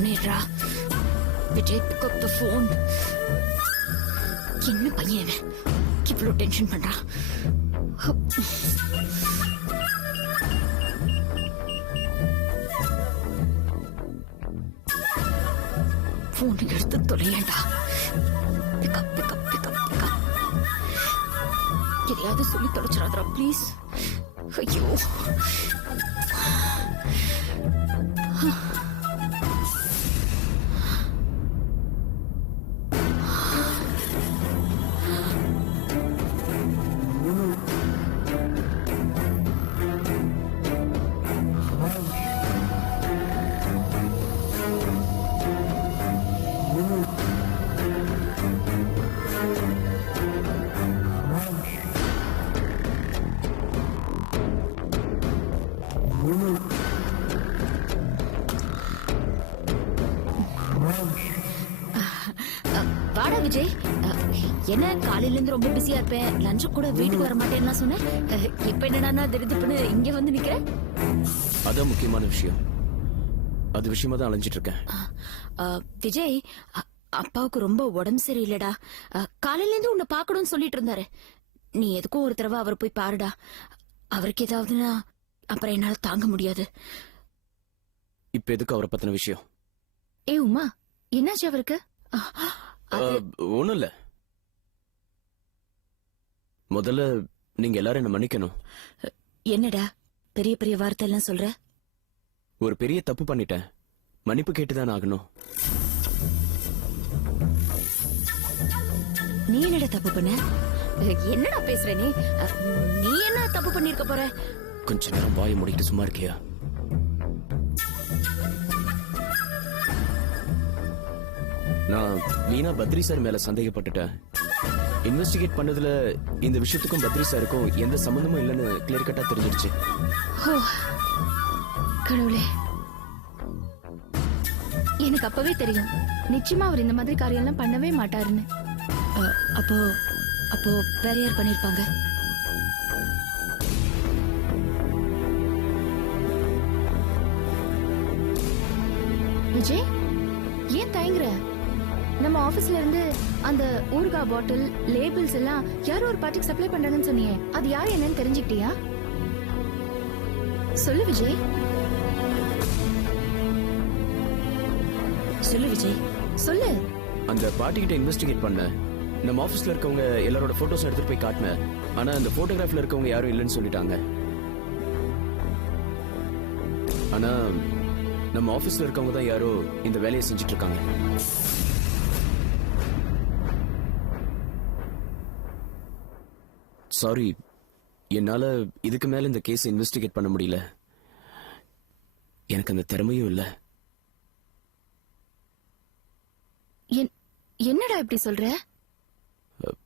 போனேடா. Vijay pick up the phone. என்ன பையன் இவ்வளவு டென்ஷன் பண்றான்? போன் எடுத்து தொலையண்டா. Pick up pick up pick up pick up. எதையாவது சொல்லி தொலைச்சிடாதா ப்ளீஸ். ஐயோ, வாடா விஜய். என்ன காலையில இருந்து ரொம்ப பிஸியா இருப்பேன், லஞ்சு கூட வீட்டுக்கு வர மாட்டேன்னா சொன்னேன். இப்ப என்னடா திடுதிப்புன்னு இங்க வந்து நிக்கிறேன்? அதான் முக்கியமான விஷயம். அது விஷயமா தான் அலைஞ்சிட்டு இருக்கேன். விஜய், அப்பாவுக்கு ரொம்ப உடம்பு சரியில்லடா. காலையில இருந்து உன்னை பாக்கணும்னு சொல்லிட்டு இருந்தாரு. நீ எதுக்கும் ஒரு தடவை அவர் போய் பாருடா. அவருக்கு ஏதாவதுன்னா அப்புறம் என்னால தாங்க முடியாது. இப்ப எதுக்கு அவரை பத்தின விஷயம்? ஏ உமா, என்னாச்சு அவருக்கு? ஒண்ணும் இல்ல. முதல்ல நீங்க எல்லாரும் என்ன மன்னிக்கணும். என்னடா பெரிய பெரிய வார்த்தை எல்லாம் சொல்ற? ஒரு பெரிய தப்பு பண்ணிட்டேன், மன்னிப்பு கேட்டுதான் ஆகணும். நீ என்னடா தப்பு பண்ண? என்னடா பேசுற நீ? நீ என்ன தப்பு பண்ணிருக்க போற? கொஞ்ச நேரம் வாயை மூடிட்டு சும்மா இருக்கியா? நான் வீணா பத்ரி சார் மேல சந்தேகப்பட்டுட்டேன். இன்வெஸ்டிகேட் பண்ணதுல இந்த விஷயத்துக்கும் பத்ரி சாருக்கும் எந்த சம்பந்தமும் இல்லைன்னு கிளியர் கட்டா தெரிஞ்சிருச்சு. கடவுளே, எனக்கு அப்பவே தெரியும் நிச்சயமா அவர் இந்த மாதிரி காரியம் எல்லாம் பண்ணவே மாட்டாருன்னு. அப்போ அப்போ வேற யார் பண்ணிருப்பாங்க? விஜய், ஏன் தயங்குற? நம்ம ஆபீஸ்ல இருந்து அந்த ஊர்கா பாட்டில் லேபிள்ஸ் எல்லாம் யாரோ ஒரு பார்ட்டிக்கு சப்ளை பண்றாங்கன்னு சொன்னியே, அது யார் என்னன்னு தெரிஞ்சுக்கிட்டியா? சொல்லு விஜய், சொல்லு விஜய், சொல்லு. அந்த பார்ட்டி கிட்ட இன்வெஸ்டிகேட் பண்ண, நம்ம ஆபீஸ்ல இருக்கவங்க எல்லாரோட போட்டோஸ் எடுத்துட்டு போய் காட்டினேன். ஆனா அந்த போட்டோகிராஃப்ல இருக்கவங்க யாரும் இல்லைன்னு சொல்லிட்டாங்க. ஆனா நம்ம ஆபீஸ்ல இருக்கவங்க தான் யாரோ இந்த வேலையை செஞ்சுட்டு இருக்காங்க. சாரி, என்னால இதுக்கு மேல இந்த கேஸ் இன்வெஸ்டிகேட் பண்ண முடியல. எனக்கு அந்த திறமையும் இல்ல. என்னடா இப்படி சொல்ற?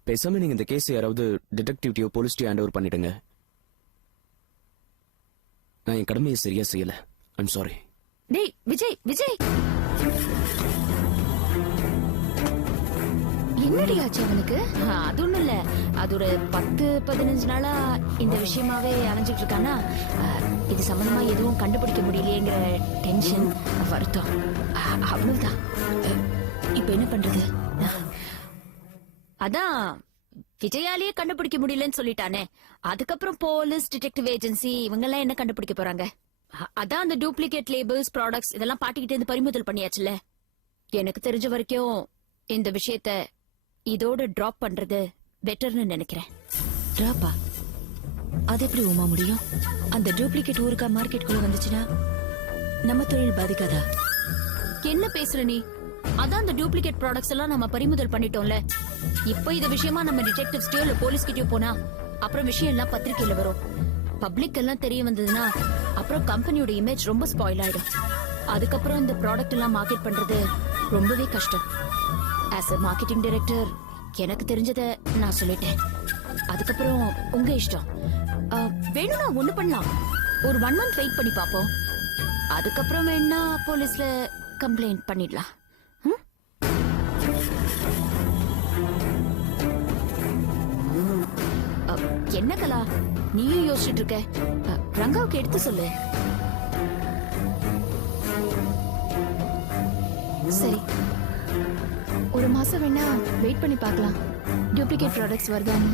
பேசாம நீங்க இந்த கேஸ் யாராவது டிடெக்டிவ்டியோ போலீஸ்டியோ ஹேண்ட் ஓவர் பண்ணிடுங்க. நான் என் கடமையை சரியா செய்யல. I'm sorry. டேய் விஜய், விஜய், என்னடி ஆச்சு அவனுக்கு? அது ஒண்ணும் இல்ல, அது ஒரு 10-15 நாளா இந்த விஷயமாவே அலைஞ்சிட்டு இருக்கானா. இது சம்பந்தமா எதுவும் கண்டுபிடிக்க முடியலையேங்கிற டென்ஷன், வருத்தம், அவ்வளவுதான். இப்ப என்ன பண்றது? அதான் விஜயாலேயே கண்டுபிடிக்க முடியலன்னு சொல்லிட்டானே, அதுக்கப்புறம் போலீஸ், டிடெக்டிவ் ஏஜென்சி இவங்க எல்லாம் என்ன கண்டுபிடிக்க போறாங்க? அதான் அந்த டூப்ளிகேட் லேபிள்ஸ், ப்ராடக்ட்ஸ் இதெல்லாம் பாட்டிக்கிட்டு இருந்து பறிமுதல் பண்ணியாச்சுல. எனக்கு தெரிஞ்ச வரைக்கும் இந்த விஷயத்த இதோட டிராப் பண்றது பெட்டர்னு நினைக்கிறேன். டிராப்பா? அது எப்படி உமா முடியும்? அந்த டூப்ளிகேட் ஊருக்கா மார்க்கெட்டுக்குள்ள வந்துச்சுன்னா நம்ம தொழில் பாதிக்காதா? என்ன பேசுற நீ? அதான் அந்த டூப்ளிகேட் ப்ராடக்ட்ஸ் எல்லாம் நம்ம பறிமுதல் பண்ணிட்டோம்ல. இப்ப இந்த விஷயமா நம்ம டிடெக்டிவ்ஸ்டோ இல்ல போலீஸ் கிட்டயோ போனா அப்புறம் விஷயம் எல்லாம் பத்திரிக்கையில வரும். பப்ளிக் எல்லாம் தெரிய வந்ததுன்னா அப்புறம் கம்பெனியோட இமேஜ் ரொம்ப ஸ்பாயில் ஆயிடும். அதுக்கப்புறம் இந்த ப்ராடக்ட் எல்லாம் மார்க்கெட் பண்றது ரொம்பவே கஷ்டம். ஆஸ் a மார்க்கெட்டிங் டைரக்டர் எனக்கு தெரிஞ்சதை நான் சொல்லிட்டேன். அதுக்கப்புறம் உங்க இஷ்டம். வேணும்னா ஒண்ணு பண்ணலாம், ஒரு 1 month வெயிட் பண்ணி பாப்போம். அதுக்கப்புறம் வேணா போலீஸ்ல கம்ப்ளைண்ட் பண்ணிடலாம். என்ன கலா நீயும் யோசிச்சுட்டு இருக்க? ரங்காவுக்கு எடுத்து சொல்லு. சரி, ஒரு மாசம் வேணா வெயிட் பண்ணி பார்க்கலாம் டூப்ளிகேட் ப்ராடக்ட்ஸ் வருதான்னு.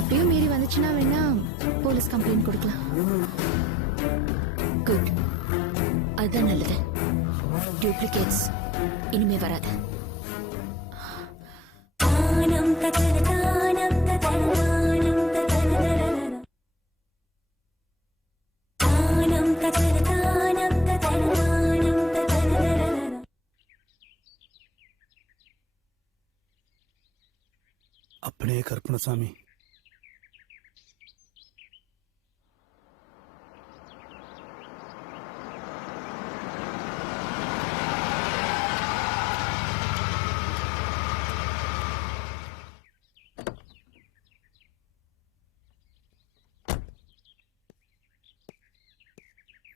அப்பயும் மீறி வந்துச்சுன்னா வேணா போலீஸ் கம்ப்ளைண்ட் கொடுக்கலாம். குட், அதுதான் நல்லது. டூப்ளிகேட்ஸ் இனிமே வராது. அப்படியே கற்பனசாமி.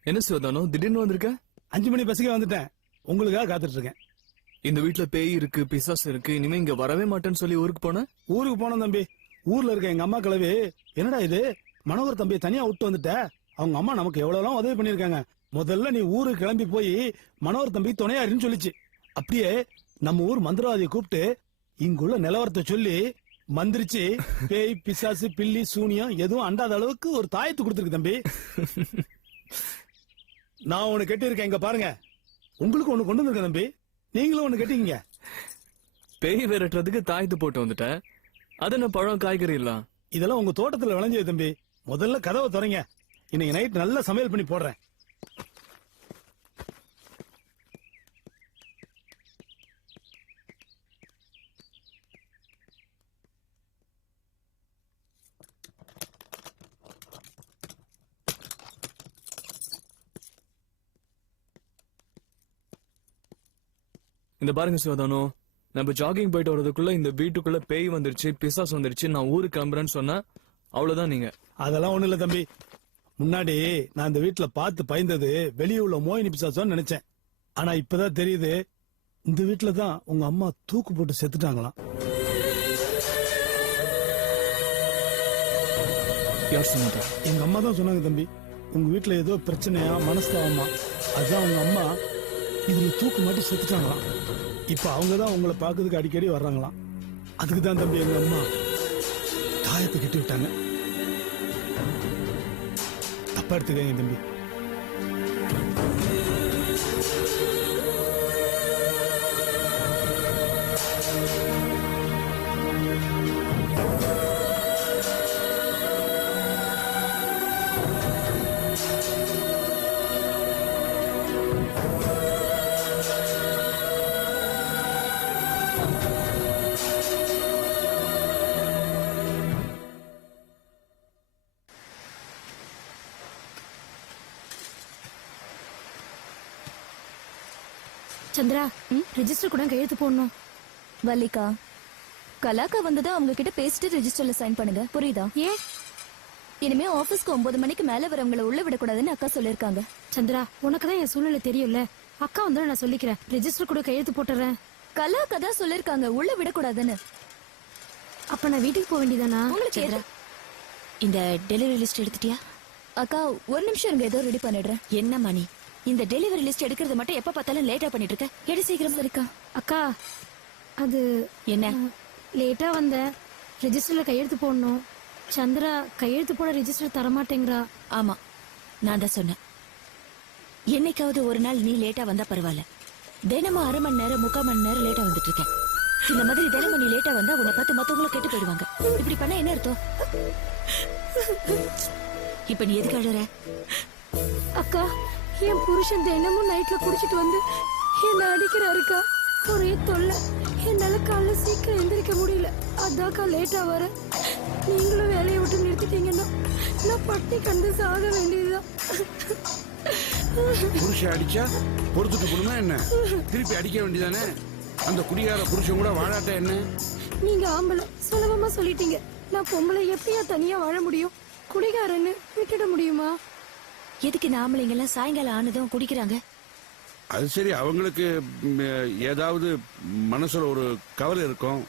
என்ன சிவதானோ திடீர்னு வந்திருக்க? 5 மணி பஸ்ஸுக்கு வந்துட்டேன். உங்களுக்காக காத்துட்டு இருக்கேன். இந்த வீட்ல பேய் இருக்கு, பிசாசு இருக்கு, இனிமே இங்க வரவே மாட்டேன்னு சொல்லி ஊருக்கு போன. ஊருக்கு போனோம் தம்பி. ஊர்ல இருக்க எங்க அம்மா கிளவி, என்னடா இது மனோகர் தம்பியை தனியா விட்டு வந்துட்ட, அவங்க அம்மா நமக்கு எவ்வளவு உதவி பண்ணிருக்காங்க, முதல்ல நீ ஊருக்கு கிளம்பி போய் மனோகர் தம்பி துணையாருன்னு சொல்லிச்சு. அப்படியே நம்ம ஊர் மந்திரவாதியை கூப்பிட்டு இங்குள்ள நிலவரத்தை சொல்லி மந்திரிச்சு பேய் பிசாசு பில்லி சூனியம் எதுவும் அண்டாத அளவுக்கு ஒரு தாயத்து கொடுத்துருக்கு தம்பி. நான் ஒண்ணு கட்டியிருக்கேன், இங்க பாருங்க. உங்களுக்கு ஒண்ணு கொண்டு வந்திருக்கேன் தம்பி, நீங்களும் ஒண்ணு கட்டிங்க. பேய் விரட்டுறதுக்கு தாயத்து போட்டு வந்துட்டேன். அது என்ன பழம் காய்கறி இல்ல? இதெல்லாம் உங்க தோட்டத்துல விளைஞ்சது தம்பி. முதல்ல கதவை திறங்க, இன்னைக்கு நைட் நல்லா சமையல் பண்ணி போடுறேன். இந்த பாருங்க சிவதானோ, நம்ம ஜாகிங் போயிட்டு வரதுக்குள்ள இந்த வீட்டுக்குள்ள பேய் வந்துருச்சு, பிசாசு வந்துருச்சு, நான் ஊருக்கு கிளம்புறேன்னு சொன்னா அவ்வளவுதான். நீங்க அதெல்லாம் ஒண்ணு இல்ல தம்பி. முன்னாடி நான் இந்த வீட்டுல பார்த்து பயந்தது வெளியே உள்ள மோகினி பிசாசுன்னு நினைச்சேன். ஆனா இப்பதான் தெரியுது, இந்த வீட்டுல தான் உங்க அம்மா தூக்கு போட்டு செத்துட்டாங்களாம். யார் சொன்னது? எங்க அம்மா தான் சொன்னாங்க தம்பி. உங்க வீட்டுல ஏதோ பிரச்சனையா, மனஸ்தாபமா, அதான் உங்க அம்மா இதுல தூக்கு மாட்டி செத்துட்டாங்களாம். இப்ப அவங்கதான் உங்களை பாக்குறதுக்கு அடிக்கடி வர்றாங்களாம். அதுக்குதான் தம்பி எங்க அம்மா தாயத்தை கட்டி விட்டாங்க. தப்பா எடுத்துக்கங்க தம்பி. சந்திரா, ரெஜிஸ்டர் கூட கையெழுத்து போடணும். வள்ளிகா, கலாக்கா வந்ததும் அவங்க கிட்ட பேசிட்டு ரெஜிஸ்டர்ல சைன் பண்ணுங்க, புரியுதா? ஏன்? இனிமே ஆபீஸ்க்கு 9 மணிக்கு மேல வரவங்களை உள்ள விடக்கூடாதுன்னு அக்கா சொல்லிருக்காங்க. சந்திரா, உனக்கு தான் என் சூழ்நிலை தெரியும்ல. அக்கா வந்து நான் சொல்லிக்கிறேன், ரெஜிஸ்டர் கூட கையெழுத்து போட்டுறேன். கலாக்கா தான் சொல்லிருக்காங்க உள்ள விடக்கூடாதுன்னு. அப்ப நான் வீட்டுக்கு போக வேண்டியதானா? உங்களுக்கு எது? இந்த டெலிவரி லிஸ்ட் எடுத்துட்டியா? அக்கா ஒரு நிமிஷம் இருங்க, ஏதோ ரெடி பண்ணிடுறேன். என்ன மணி, இந்த டெலிவரி லிஸ்ட் எடுக்கிறது மட்டும் எப்ப பார்த்தாலும் லேட்டா பண்ணிட்டு இருக்க. எடு சீக்கிரம். சரிக்கா. அக்கா, அது என்ன லேட்டா வந்த, ரெஜிஸ்டர்ல கையெழுத்து போடணும். சந்திரா கையெழுத்து போட ரெஜிஸ்டர் தரமாட்டேங்கிறா. ஆமா, நான் தான் சொன்னேன். என்னைக்காவது ஒரு நாள் நீ லேட்டா வந்தா பரவாயில்ல, தினமும் 1/2 மணி நேரம் 3/4 மணி நேரம் லேட்டா வந்துட்டு இருக்கேன். இந்த மாதிரி தினமும் நீ லேட்டா வந்தா உன்னை பார்த்து மத்தவங்களும் கெட்டு போயிடுவாங்க. இப்படி பண்ண என்ன அர்த்தம்? இப்ப நீ எதுக்கு அழுற? அக்கா, என் புருஷன் தினமும் நைட்ல குடிச்சிட்டு வந்து என்ன அடிக்கிறாருக்கா. ஒரே தொல்லை. என்னால காலைல சீக்கிரம் எந்திரிக்க முடியல. அதாக்கா லேட்டா வர. நீங்களும் வேலையை விட்டு நிறுத்திட்டீங்கன்னா நான் பட்டி கண்டு சாக வேண்டியதுதான். புருஷன் அடிச்சா பொறுத்துட்டு போடுமா என்ன? திருப்பி அடிக்க வேண்டியதானே? அந்த குடியார புருஷன் கூட வாழாட்ட என்ன? நீங்க ஆம்பளை சுலபமா சொல்லிட்டீங்க. நான் பொம்பளை எப்படியா தனியா வாழ முடியும்? குடிகாரன்னு விட்டுட முடியுமா? எதுக்கு இந்த ஆம்பளைங்க எல்லாம் சாயங்காலம் ஆனதும் குடிக்கிறாங்க? அது சரி, அவங்களுக்கு ஏதாவது மனசுல ஒரு கவலை இருக்கும்.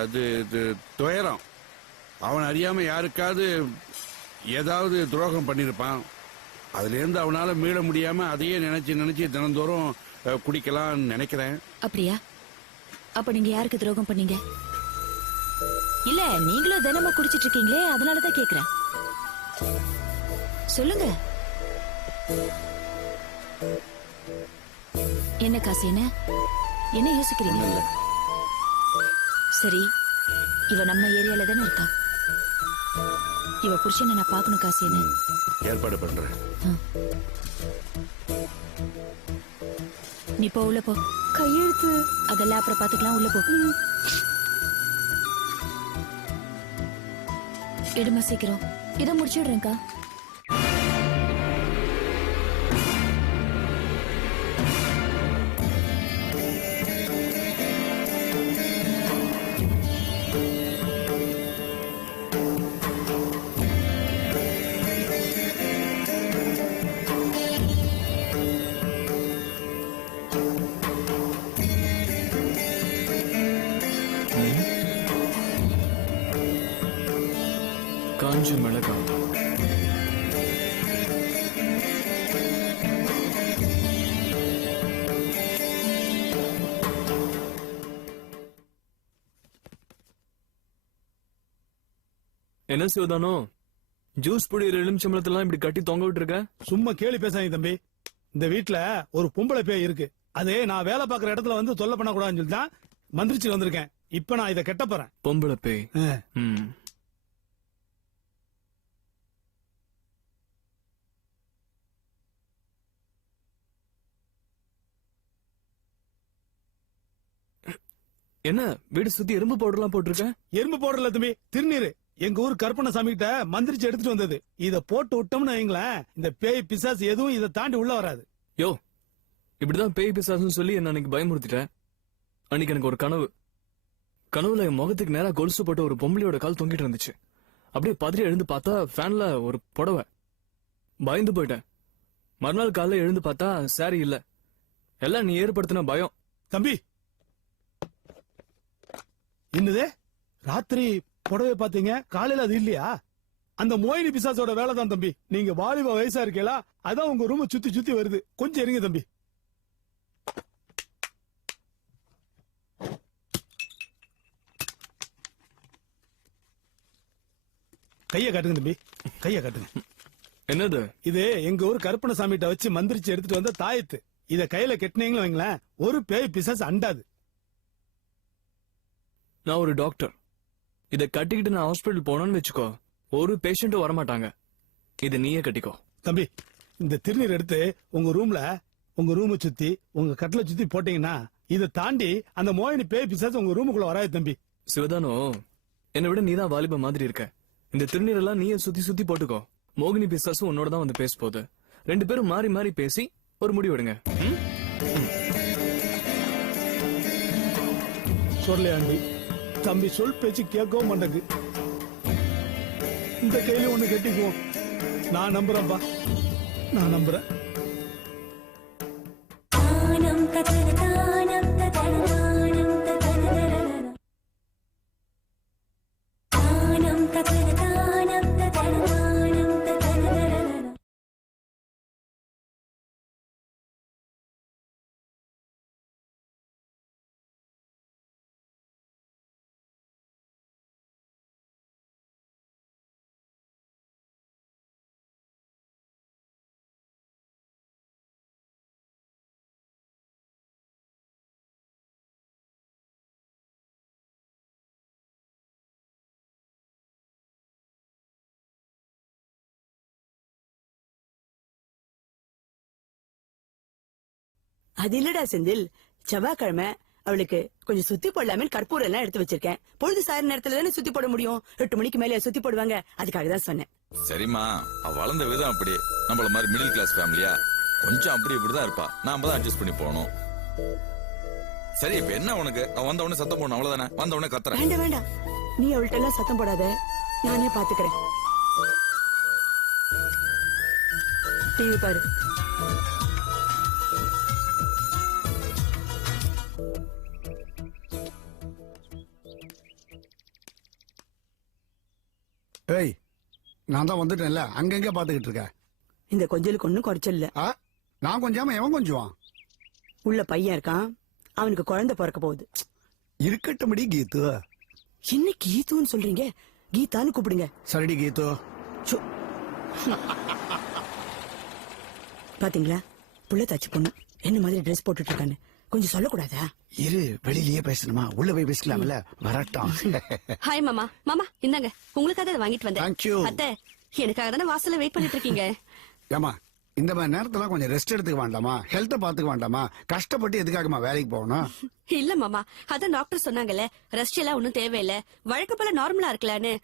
அது துயரம். அவன் அறியாம யாருக்காவது ஏதாவது துரோகம் பண்ணிருப்பான். அதுல இருந்து அவனால மீள முடியாம அதையே நினைச்சு நினைச்சு தினந்தோறும் குடிக்கலாம்னு நினைக்கிறேன். அப்படியா? அப்ப நீங்க யாருக்கு துரோகம் பண்ணீங்க? இல்ல நீங்களும் தினமும் குடிச்சிட்டு இருக்கீங்களே, அதனாலதான் கேக்குறேன். சொல்லுங்க. என்ன காசு? என்ன யோசிக்கிறீங்க? சரி, இவ நம்ம ஏரியால தானே இருக்கா? இவ புருஷனை நான் பாக்கணும். காசு ஏற்பாடு பண்றேன். நீ போ, உள்ள போ. கையெழுத்து அதெல்லாம் அப்புறம் பாத்துக்கலாம், உள்ள போ. எடுமா சீக்கிரம். இதை முடிச்சுடுறேன்க்கா. காஞ்ச மிளகா. என்ன சிவதானோ, ஜூஸ் புடிக்கிற எலுமிச்சம்பழத்தெல்லாம் இப்படி கட்டி தொங்க விட்டுருக்க? சும்மா கேலி பேசாதீங்க தம்பி. இந்த வீட்ல ஒரு பொம்பளை பேய் இருக்கு. அதே நான் வேலை பார்க்குற இடத்துல வந்து தொல்லை பண்ணக்கூடாதுன்னு சொல்லி தான் மந்திரிச்சு வந்திருக்கேன். இப்ப நான் இதை கெட்ட போறேன். பொம்பளை பேய். ம். என்ன வீடு சுத்தி எறும்பு பவுடர்லாம் போட்டிருக்க? எறும்பு போடல தம்பி, திருநீரு. எங்க ஊர் கருப்பணசாமி கிட்ட மந்திரிச்சு எடுத்துட்டு வந்தது. இத போட்டு விட்டோம்னு வைங்களேன், இந்த பேய் பிசாசு எதுவும் இதை தாண்டி உள்ள வராது. யோ, இப்படிதான் பேய் பிசாசுன்னு சொல்லி என்ன அன்னைக்கு பயமுறுத்திட்டேன். அன்னைக்கு எனக்கு ஒரு கனவுல என் முகத்துக்கு நேரா கொலுசு போட்டு ஒரு பொம்பளையோட கால் தொங்கிட்டு இருந்துச்சு. அப்படியே பதறி எழுந்து பார்த்தா ஃபேன்ல ஒரு புடவை. பயந்து போயிட்டேன். மறுநாள் காலைல எழுந்து பார்த்தா சாரி இல்ல. எல்லாம் நீ ஏற்படுத்தின பயம். தம்பி, என்னது ராத்திரி புடவை பாத்தீங்க, காலையில அது இல்லையா? அந்த மோயினி பிசாசோட வேலை தான் தம்பி. நீங்க வாலிப வயசா இருக்கீங்களா, அதான் உங்க ரூம் சுத்தி சுத்தி வருது. கொஞ்சம் இருங்க தம்பி. கைய காட்டுங்க தம்பி, கைய காட்டுங்க. என்னது இது எங்க ஊர் கருப்பணசாமிட்ட வச்சு மந்திரிச்சு எடுத்துட்டு வந்த தாயத்து. இத கையில கெட்டினீங்களா வைங்களேன், ஒரு பேய் பிசாசு அண்டாது. நான் ஒரு டாக்டர். இத கட்டிக்கிட்டு நான் ஹாஸ்பிட்டல் போனோம்னு வச்சுக்கோ, ஒரு பேஷண்ட்டும் வரமாட்டாங்க. இது நீயே கட்டிக்கோ. தம்பி, இந்த திருநீர் எடுத்து உங்க ரூமை சுத்தி உங்க கட்டில சுத்தி போட்டீங்கன்னா இதை தாண்டி அந்த மோகினி பேய் பிசாசு உங்க ரூமுக்குள்ள வராது தம்பி. சிவதானோ, என்னை விட நீதான் வாலிப மாதிரி இருக்க. இந்த திருநீரெல்லாம் நீயே சுத்தி சுத்தி போட்டுக்கோ. மோகினி பிசாசும் உன்னோட தான் வந்து பேச போகுது. 2 பேரும் மாறி மாறி பேசி ஒரு முடிவு எடுங்க. சொல்லையாண்டி, தம்பி சொல் பேச்சு கேட்கவும் மாட்டேங்குது. இந்த கையில ஒண்ணு கட்டிக்குவோம். நான் நம்புறேன்பா, நான் நம்புறேன். அது இல்லடா செந்தில், செவ்வாய்க்கிழமை அவளுக்கு கொஞ்சம் சுத்தி போடலாமே கற்பூரம் எல்லாம் எடுத்து வச்சிருக்கேன். பொழுது சாயற நேரத்துல தானே சுத்தி போட முடியும். 8 மணிக்கு மேல சுத்தி போடுவாங்க, அதுக்காக தான் சொன்னேன். சரிம்மா, அவ வளர்ந்த விதம் அப்படி. நம்மள மாதிரி மிடில் கிளாஸ் ஃபேமிலியா கொஞ்சம் அப்படி இப்படிதான் இருப்பா. நாம தான் அட்ஜஸ்ட் பண்ணி போகணும். சரி, இப்ப என்ன உனக்கு? அவன் வந்த உடனே சத்தம் போடணும், அவ்வளவுதானே? வந்த உடனே கத்துறேன். வேண்டாம் வேண்டாம், நீ அவள்கிட்ட எல்லாம் சத்தம் போடாத, நானே பாத்துக்கிறேன். டிவி பாரு. ஏய், நான் தான் வந்துட்டேன்ல, அங்கங்க பாத்துக்கிட்டு இருக்க. இந்த கொஞ்சலுக்கு ஒண்ணும் குறைச்சல் இல்ல. நான் கொஞ்சாம எவன் கொஞ்சுவான்? உள்ள பையன் இருக்கான், அவனுக்கு குழந்தை பிறக்க போகுது. இருக்கட்டும்படி கீத்து. என்ன கீதுன்னு சொல்றீங்க? கீதான்னு கூப்பிடுங்க. சரிடி கீத்து. சோ. பாத்தீங்களா, புள்ள தாச்சி பொண்ணு என்ன மாதிரி ட்ரெஸ் போட்டுட்டு இருக்கான்னு கொஞ்சம் சொல்லக்கூடாதா? இரு, வெளியிலயே பேசணுமா? உள்ள போய் பேசலாம்ல. வரட்டும். ஹாய் மாமா. மாமா இந்தாங்க, உங்களுக்காக அதை வாங்கிட்டு வந்தேன். Thank you. அத்தை, எனக்காக தானே வாசல்ல வெயிட் பண்ணிட்டு இருக்கீங்க. ஏமா, இந்த மாதிரி நேரத்துல கொஞ்சம் ரெஸ்ட் எடுத்துக்க வேண்டாமா? ஹெல்த்த பாத்துக்க வேண்டாமா? கஷ்டப்பட்டு எதுக்காகமா வேலைக்கு போகணும்? இல்ல மாமா, அதான் டாக்டர் சொன்னாங்கல்ல, ரெஸ்ட் எல்லாம் ஒண்ணும் தேவையில்ல, வழக்கம் போல நார்மலா இருக்கலான்னு.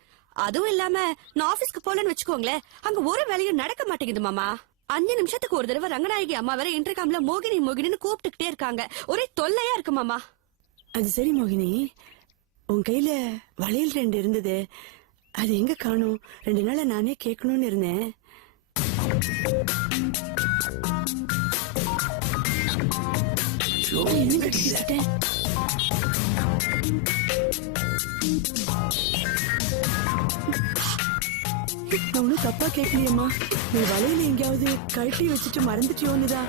அதுவும் இல்லாம நான் ஆபீஸ்க்கு போலன்னு வச்சுக்கோங்களேன், அங்க ஒரு வேலையும் நடக்க மாட்டேங்குது மாமா. 5 நிமிஷத்துக்கு ஒரு தடவை ரங்கநாயகி அம்மா வேற இன்டர்காம்ல மோகினி மோகினின்னு கூப்பிட்டுக்கிட்டே இருக்காங்க. ஒரே தொல்லையா இருக்கு மாமா. அது சரி மோகினி, உன் கையில வளையல் 2 இருந்தது, அது எங்க காணும்? 2 நாளா நானே கேட்கணும்னு இருந்தேன். என்ன கட்டிக்கிட்டேன்? நான் ஒன்னும் தப்பா கேட்கலையம்மா. நீ வலையில எங்கேயாவது கழட்டி வச்சுட்டு மறந்துட்டியோன்னுதான்.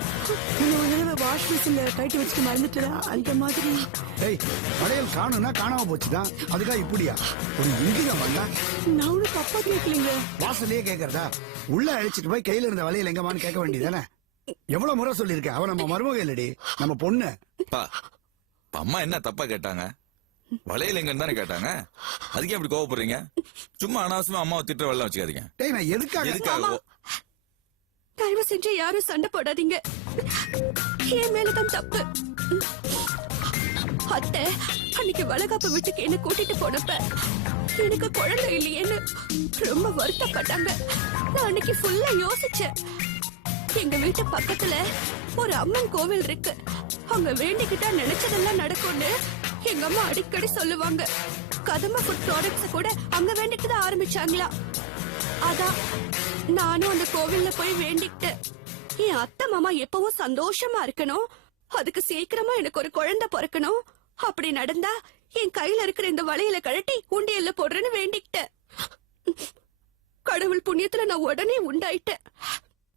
நீ ஒரு தடவை வாஷ் மிஷின்ல கழட்டி வச்சுட்டு மறந்துட்டா அந்த மாதிரி. டேய், வளையல் காணும்னா காணாம போச்சுதான். அதுக்காக இப்படியா? ஒரு இங்கிதம் வந்தா நான் ஒன்னும் தப்பா கேட்கலீங்க. வாசலையே கேக்குறதா? உள்ள அழிச்சிட்டு போய் கையில இருந்த வளையல் எங்கம்மான்னு கேட்க வேண்டியதானே? எவ்வளவு முறை சொல்லிருக்கேன், அவ நம்ம மருமக இல்லடி, நம்ம பொண்ணு. பா, இப்ப அம்மா என்ன தப்பா கேட்டாங்க? வளையல் எங்கன்னு தானே கேட்டாங்க. அதுக்கே அப்படி கோவப்படுறீங்க? சும்மா அனாவசியமா அம்மாவை திட்டுற வெள்ளம் வச்சுக்காதீங்க. டேய், நான் எதுக்காக? எதுக்காக? தயவு செஞ்சு யாரும் சண்டை போடாதீங்க, என் மேலதான் தப்பு. அத்தை, அன்னைக்கு வளகாப்பு வீட்டுக்கு என்ன கூட்டிட்டு போனப்ப எனக்கு குழந்தை இல்லையேன்னு ரொம்ப வருத்தப்பட்டாங்க. நான் அன்னைக்கு ஃபுல்லா யோசிச்சேன். எங்க வீட்டு பக்கத்துல ஒரு அம்மன் கோவில் இருக்கு, அங்க வேண்டிக்கிட்டா நினைச்சதெல்லாம் நடக்கும்னு எங்க அம்மா அடிக்கடி சொல்லுவாங்க. கதம்ப ஃபுட் ப்ராடக்ட்ஸ் கூட அங்க வேண்டிக்கிட்டு தான் ஆரம்பிச்சாங்களா. அதான் நானும் அந்த கோவில்ல போய் வேண்டிக்கிட்டேன். என் அத்தை மாமா எப்பவும் சந்தோஷமா இருக்கணும், அதுக்கு சீக்கிரமா எனக்கு ஒரு குழந்தை பிறக்கணும். அப்படி நடந்தா என் கையில இருக்கிற இந்த வளையல கழட்டி உண்டியல்ல போடுறேன்னு வேண்டிக்கிட்டேன். கடவுள் புண்ணியத்துல நான் உடனே உண்டாயிட்டேன்.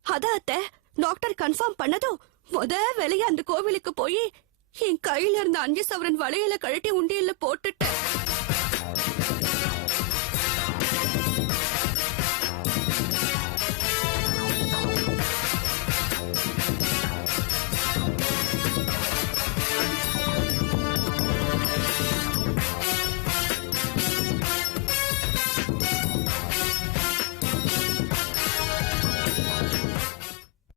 அதான் அத்தை, டாக்டர் கன்ஃபார்ம் பண்ணதும் முத வேலையா அந்த கோவிலுக்கு போய் என் கையில இருந்த 5 சவரன் வளையல கழட்டி உண்டியல்ல போட்டுட்டேன்.